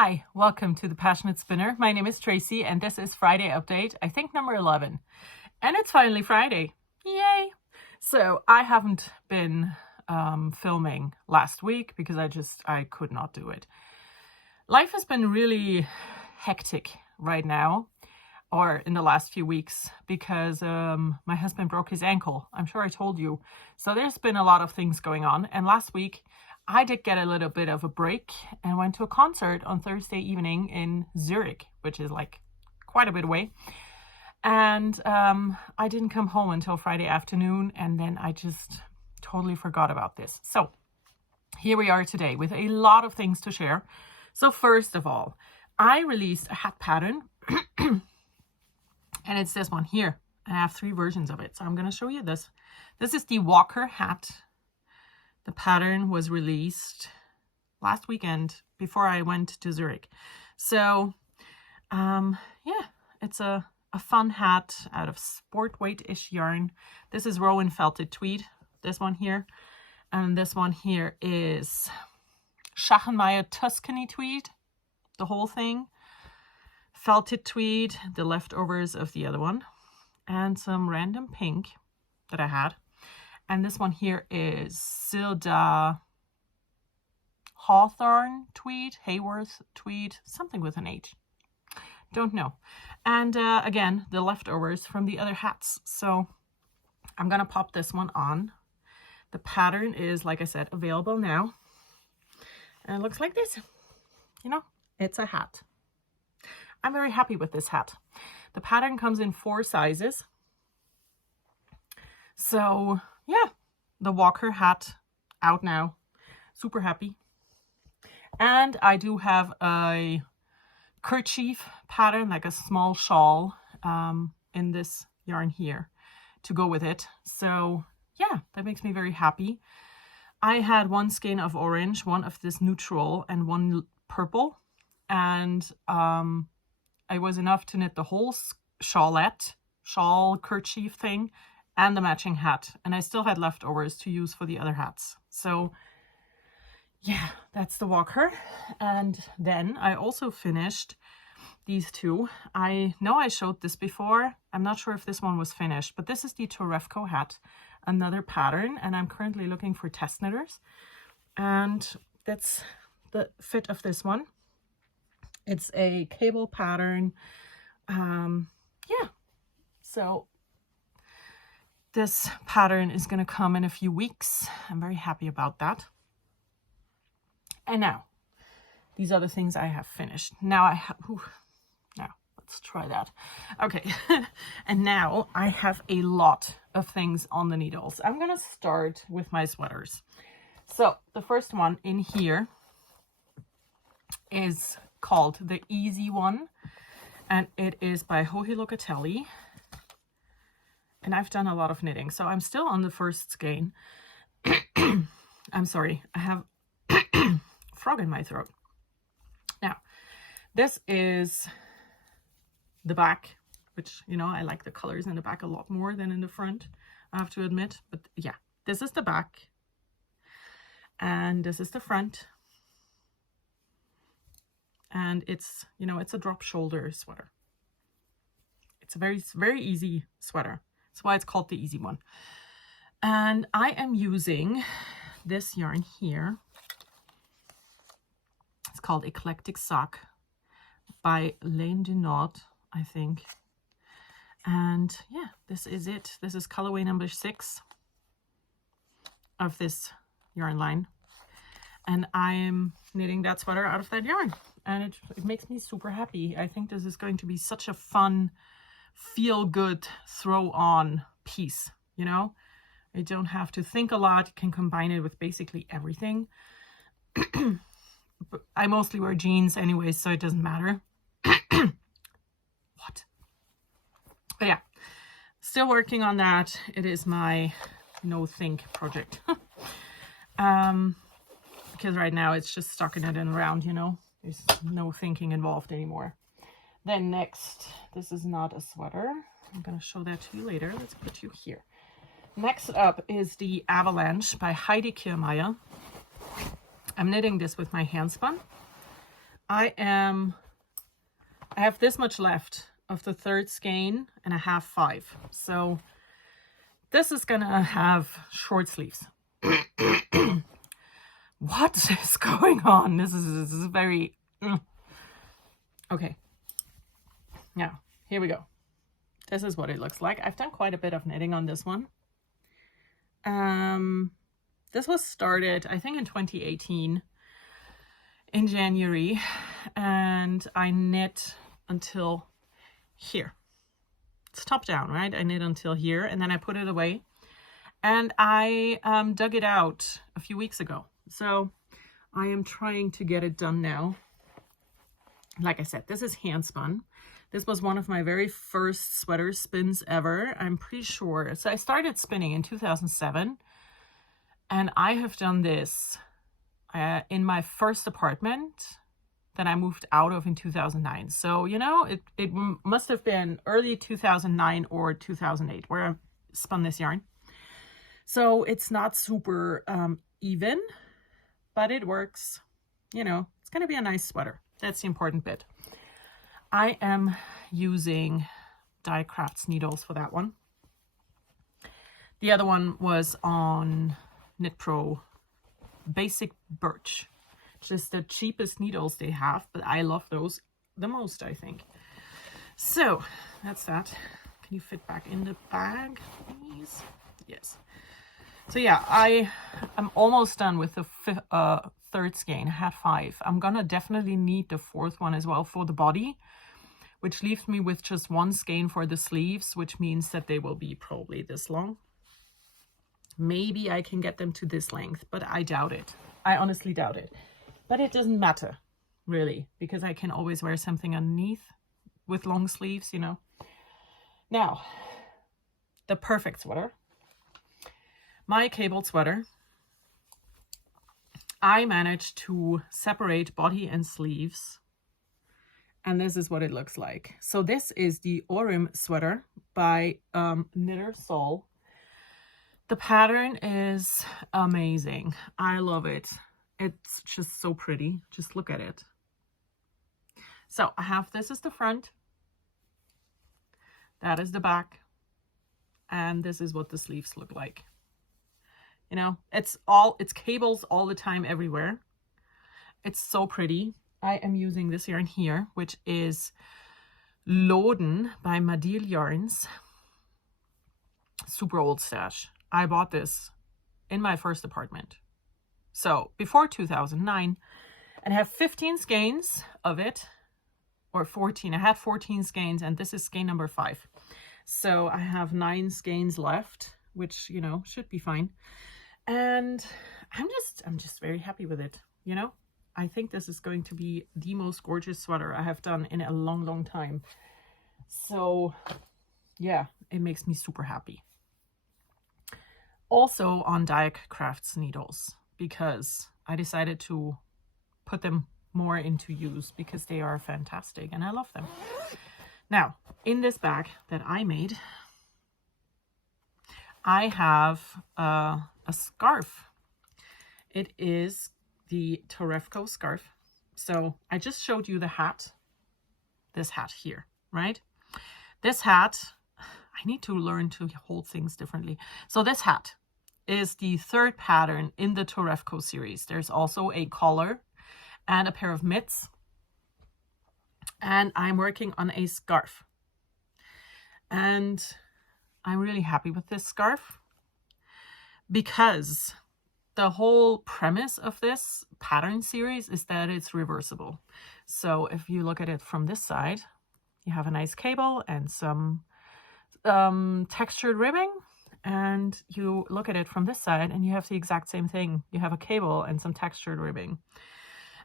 Hi, welcome to the Passionate Spinner. My name is Tracy and this is Friday update, I think number 11. And it's finally Friday. Yay! So I haven't been filming last week because I could not do it. Life has been really hectic right now, or in the last few weeks, because my husband broke his ankle. I'm sure I told you. So there's been a lot of things going on. And last week I did get a little bit of a break and went to a concert on Thursday evening in Zurich, which is like quite a bit away. And I didn't come home until Friday afternoon, and then I just totally forgot about this. So here we are today with a lot of things to share. So first of all, I released a hat pattern and it's this one here. I have 3 versions of it. So I'm going to show you this. This is the Walker hat. The pattern was released last weekend before I went to Zurich. So, yeah, it's a fun hat out of sport weight-ish yarn. This is Rowan felted tweed, this one here. And this one here is Kirrmaier Tuscany tweed, the whole thing. Felted tweed, the leftovers of the other one. And some random pink that I had. And this one here is Silda Hawthorne tweed, Hayworth tweed, something with an H. Don't know. And again, the leftovers from the other hats. So I'm going to pop this one on. The pattern is, like I said, available now. And it looks like this. You know, it's a hat. I'm very happy with this hat. The pattern comes in 4 sizes. So yeah, the Walker hat out now. Super happy. And I do have a kerchief pattern, like a small shawl in this yarn here to go with it. So yeah, that makes me very happy. I had 1 skein of orange, 1 of this neutral, and 1 purple. And I was enough to knit the whole shawl kerchief thing and the matching hat, and I still had leftovers to use for the other hats. So yeah, that's the Walker. And then I also finished these 2. I know I showed this before. I'm not sure if this one was finished, but this is the Torevco hat, another pattern, and I'm currently looking for test knitters. And that's the fit of this one. It's a cable pattern. Yeah, so this pattern is going to come in a few weeks. I'm very happy about that. And now, these are the things I have finished. Now now let's try that. Okay, and now I have a lot of things on the needles. I'm going to start with my sweaters. So the first one in here is called the Easy One, and it is by Locatelli. And I've done a lot of knitting, so I'm still on the first skein. I'm sorry, I have frog in my throat. Now, this is the back, which, you know, I like the colors in the back a lot more than in the front, I have to admit. But yeah, this is the back. And this is the front. And it's, you know, it's a drop shoulder sweater. It's a very, very easy sweater. That's why it's called the Easy One. And I am using this yarn here. It's called Eclectic Sock by Laine du Nord, I think. And yeah, this is it. This is colorway number 6 of this yarn line. And I am knitting that sweater out of that yarn. And it makes me super happy. I think this is going to be such a fun, feel-good, throw-on piece, you know? I don't have to think a lot. You can combine it with basically everything. But I mostly wear jeans anyway, so it doesn't matter. What? But yeah, still working on that. It is my no-think project. Because right now it's just stocking it in around, you know? There's no thinking involved anymore. Then next, this is not a sweater. I'm going to show that to you later. Let's put you here. Next up is the Avalanche by Heidi Kirrmaier. I'm knitting this with my hand spun. I have this much left of the third skein and I have 5. So this is gonna have short sleeves. What is going on? This is very... Okay. Now, here we go. This is what it looks like. I've done quite a bit of knitting on this one. This was started, I think, in 2018 in January, and I knit until here. It's top down, right? I knit until here, and then I put it away, and I dug it out a few weeks ago. So I am trying to get it done now. Like I said, this is hand spun. This was one of my very first sweater spins ever, I'm pretty sure. So I started spinning in 2007, and I have done this in my first apartment that I moved out of in 2009. So, you know, it must have been early 2009 or 2008 where I spun this yarn. So it's not super even, but it works. You know, it's going to be a nice sweater. That's the important bit. I am using Die Crafts needles for that one. The other one was on Knit Pro Basic Birch. Just the cheapest needles they have, but I love those the most, I think. So that's that. Can you fit back in the bag, please? Yes. So yeah, I'm almost done with the third skein. I had 5. I'm gonna definitely need the 4th one as well for the body, which leaves me with just 1 skein for the sleeves, which means that they will be probably this long. Maybe I can get them to this length, but I doubt it. I honestly doubt it. But it doesn't matter, really, because I can always wear something underneath with long sleeves, you know. Now, the perfect sweater. My cabled sweater. I managed to separate body and sleeves, and this is what it looks like. So this is the Oreum sweater by Knitter Soul. The pattern is amazing. I love it. It's just so pretty. Just look at it. So I have, this is the front. That is the back. And this is what the sleeves look like. You know, it's cables all the time, everywhere. It's so pretty. I am using this yarn here, which is Loden by Madil Yarns. Super old stash. I bought this in my first apartment. So before 2009, and I have 15 skeins of it, or 14. I had 14 skeins, and this is skein number 5. So I have 9 skeins left, which, you know, should be fine. And I'm just very happy with it. You know, I think this is going to be the most gorgeous sweater I have done in a long, long time. So yeah, it makes me super happy. Also on Die Crafts needles, because I decided to put them more into use because they are fantastic and I love them. Now, in this bag that I made, I have a scarf. It is the Torevco Scarf. So I just showed you the hat, this hat here, right? This hat, I need to learn to hold things differently. So this hat is the 3rd pattern in the Torevco series. There's also a collar and a pair of mitts. And I'm working on a scarf. And I'm really happy with this scarf because the whole premise of this pattern series is that it's reversible. So if you look at it from this side, you have a nice cable and some textured ribbing. And you look at it from this side and you have the exact same thing. You have a cable and some textured ribbing.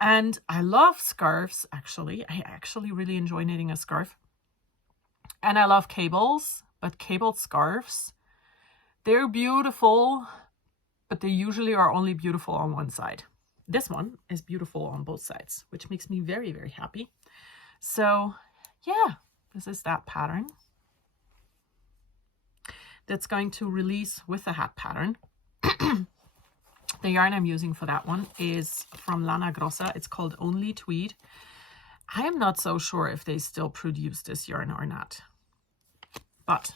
And I love scarves, actually. I actually really enjoy knitting a scarf. And I love cables, but cabled scarves, they're beautiful, but they usually are only beautiful on one side. This one is beautiful on both sides, which makes me very, very happy. So yeah, this is that pattern. That's going to release with the hat pattern. The yarn I'm using for that one is from Lana Grossa. It's called Only Tweed. I am not so sure if they still produce this yarn or not, but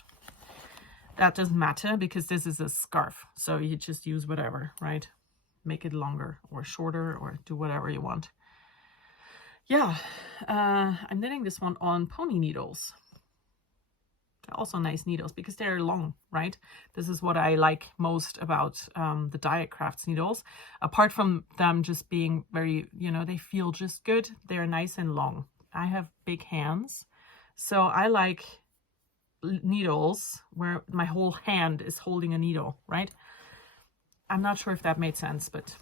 that doesn't matter because this is a scarf. So you just use whatever, right? Make it longer or shorter or do whatever you want. Yeah, I'm knitting this one on pony needles. They're also nice needles because they're long, right? This is what I like most about the Diet Crafts needles. Apart from them just being very, you know, they feel just good. They're nice and long. I have big hands, so I like needles where my whole hand is holding a needle, right? I'm not sure if that made sense, but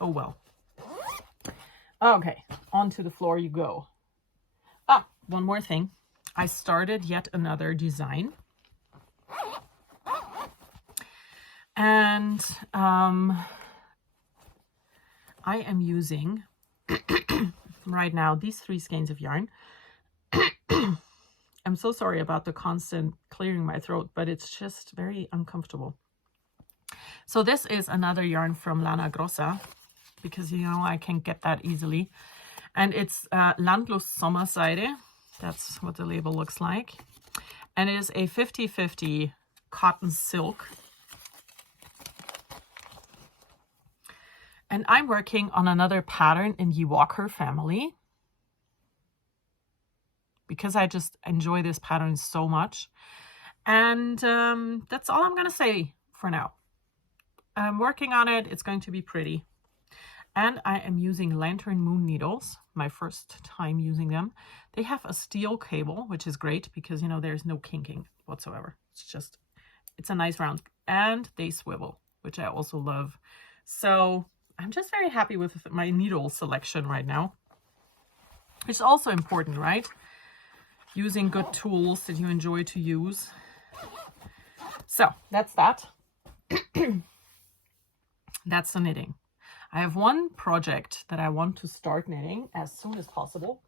oh well. Okay, onto the floor you go. Ah, one more thing. I started yet another design. And I am using right now these 3 skeins of yarn. I'm so sorry about the constant clearing my throat, but it's just very uncomfortable. So this is another yarn from Lana Grossa, because you know I can get that easily. And it's Landlust Sommerseide. That's what the label looks like. And it is a 50-50 cotton silk. And I'm working on another pattern in the Walker family, because I just enjoy this pattern so much. And that's all I'm going to say for now. I'm working on it. It's going to be pretty. And I am using Lantern Moon needles, my first time using them. They have a steel cable, which is great because, you know, there's no kinking whatsoever. It's a nice round. And they swivel, which I also love. So I'm just very happy with my needle selection right now. Which is also important, right? Using good tools that you enjoy to use. So that's that. That's the knitting. I have one project that I want to start knitting as soon as possible.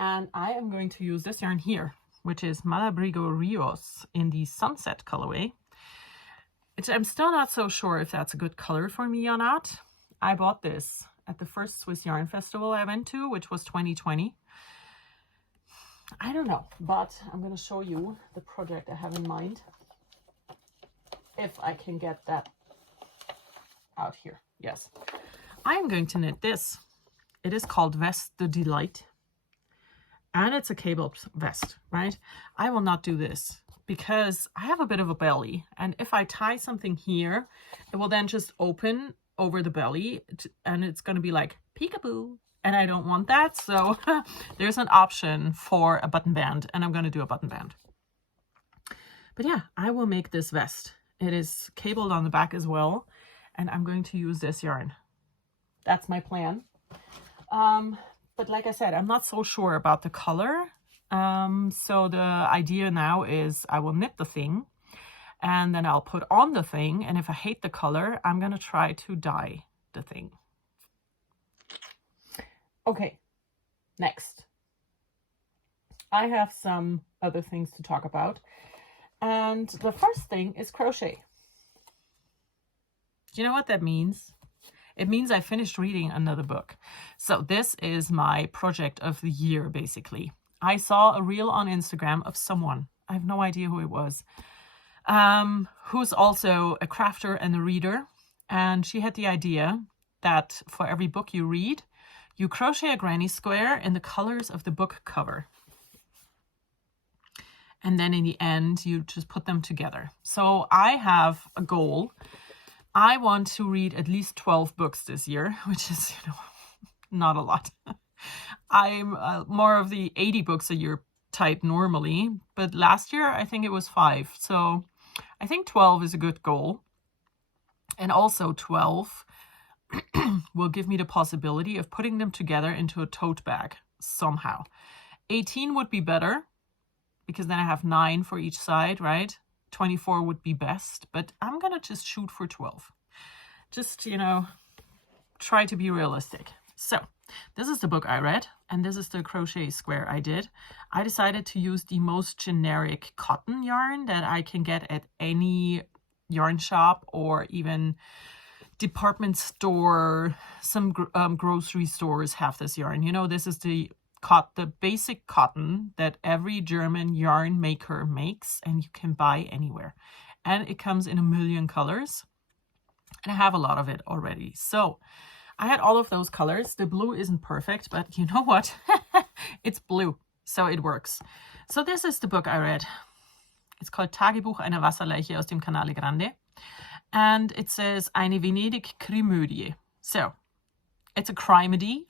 And I am going to use this yarn here, which is Malabrigo Rios in the Sunset colorway. I'm still not so sure if that's a good color for me or not. I bought this at the first Swiss Yarn Festival I went to, which was 2020. I don't know, but I'm going to show you the project I have in mind. If I can get that out here. Yes. I am going to knit this. It is called Veste de Delight. And it's a cabled vest, right? I will not do this because I have a bit of a belly. And if I tie something here, it will then just open over the belly. And it's going to be like peekaboo. And I don't want that. So there's an option for a button band. And I'm going to do a button band. But yeah, I will make this vest. It is cabled on the back as well. And I'm going to use this yarn. That's my plan. But like I said, I'm not so sure about the color. So the idea now is I will knit the thing and then I'll put on the thing. And if I hate the color, I'm going to try to dye the thing. Okay, next. I have some other things to talk about. And the first thing is crochet. Do you know what that means? It means I finished reading another book. So this is my project of the year, basically. I saw a reel on Instagram of someone, I have no idea who it was, who's also a crafter and a reader. And she had the idea that for every book you read, you crochet a granny square in the colors of the book cover. And then in the end, you just put them together. So I have a goal. I want to read at least 12 books this year, which is, you know, not a lot. I'm more of the 80 books a year type normally, but last year I think it was 5. So I think 12 is a good goal. And also 12 will give me the possibility of putting them together into a tote bag somehow. 18 would be better because then I have 9 for each side, right? 24 would be best, but I'm going to just shoot for 12. Just, you know, try to be realistic. So this is the book I read, and this is the crochet square I did. I decided to use the most generic cotton yarn that I can get at any yarn shop or even department store. Some grocery stores have this yarn. You know, this is the basic cotton that every German yarn maker makes and you can buy anywhere. And it comes in a million colors. And I have a lot of it already. So I had all of those colors. The blue isn't perfect, but you know what? It's blue, so it works. So this is the book I read. It's called Tagebuch einer Wasserleiche aus dem Canale Grande. And it says eine Venedig-Krimödie. So it's a crimedy.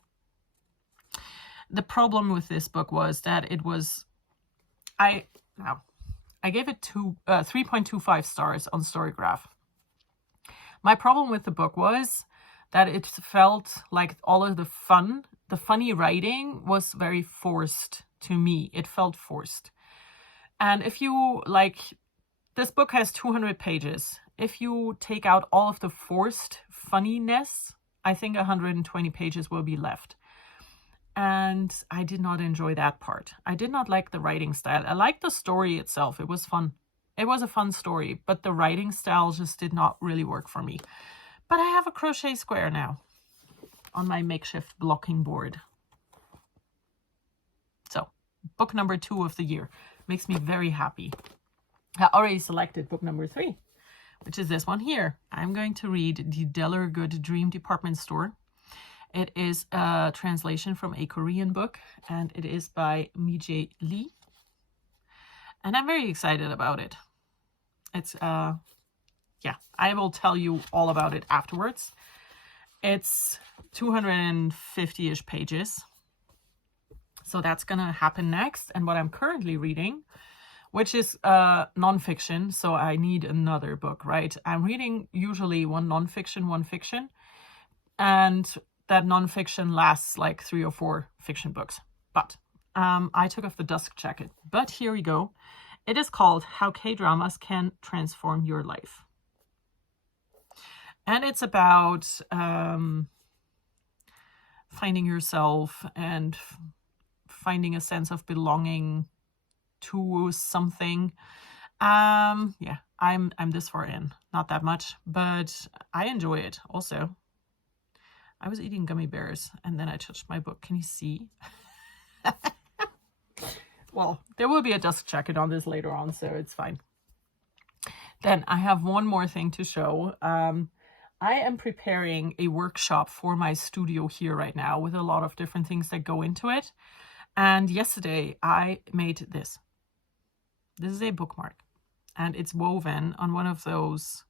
The problem with this book was that it was, I gave it 3.25 stars on Storygraph. My problem with the book was that it felt like all of the funny writing was very forced to me. It felt forced. And if you this book has 200 pages. If you take out all of the forced funniness, I think 120 pages will be left. And I did not enjoy that part. I did not like the writing style. I liked the story itself. It was fun. It was a fun story, but the writing style just did not really work for me. But I have a crochet square now on my makeshift blocking board. So, book number 2 of the year. Makes me very happy. I already selected book number 3, which is this one here. I'm going to read The Deller Good Dream Department Store. It is a translation from a Korean book, and it is by Mi-jae Lee. And I'm very excited about it. It's, yeah, I will tell you all about it afterwards. It's 250-ish pages. So that's going to happen next. And what I'm currently reading, which is nonfiction, so I need another book, right? I'm reading usually one nonfiction, one fiction. And that nonfiction lasts like 3 or 4 fiction books. But I took off the dust jacket. But here we go. It is called How K-Dramas Can Transform Your Life. And it's about finding yourself and finding a sense of belonging to something. Yeah, I'm this far in. Not that much, but I enjoy it also. I was eating gummy bears and then I touched my book. Can you see? Well, there will be a dust jacket on this later on, so it's fine. Then I have one more thing to show. I am preparing a workshop for my studio here right now with a lot of different things that go into it. And yesterday I made this. This is a bookmark and it's woven on one of those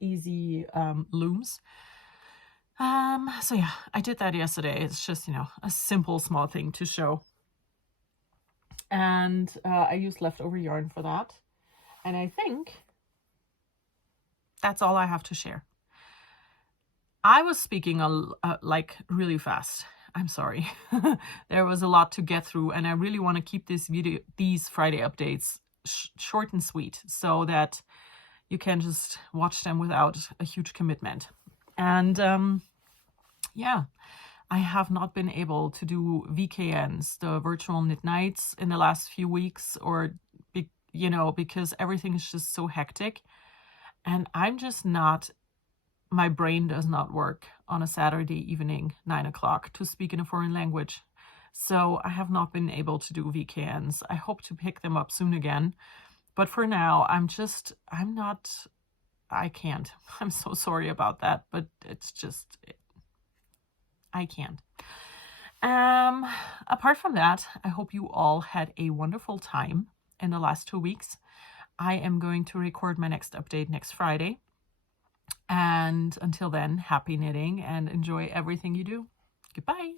easy looms. So yeah, I did that yesterday. It's just, you know, a simple small thing to show. And I used leftover yarn for that. And I think that's all I have to share. I was speaking like really fast. I'm sorry. There was a lot to get through, and I really want to keep these Friday updates short and sweet so that you can just watch them without a huge commitment. And yeah, I have not been able to do VKNs, the virtual knit nights, in the last few weeks, or you know, because everything is just so hectic, and I'm just not. My brain does not work on a Saturday evening, 9 o'clock, to speak in a foreign language. So I have not been able to do VKNs. I hope to pick them up soon again. But for now, I can't. I'm so sorry about that, but it's just, I can't. Apart from that, I hope you all had a wonderful time in the last 2 weeks. I am going to record my next update next Friday. And until then, happy knitting and enjoy everything you do. Goodbye.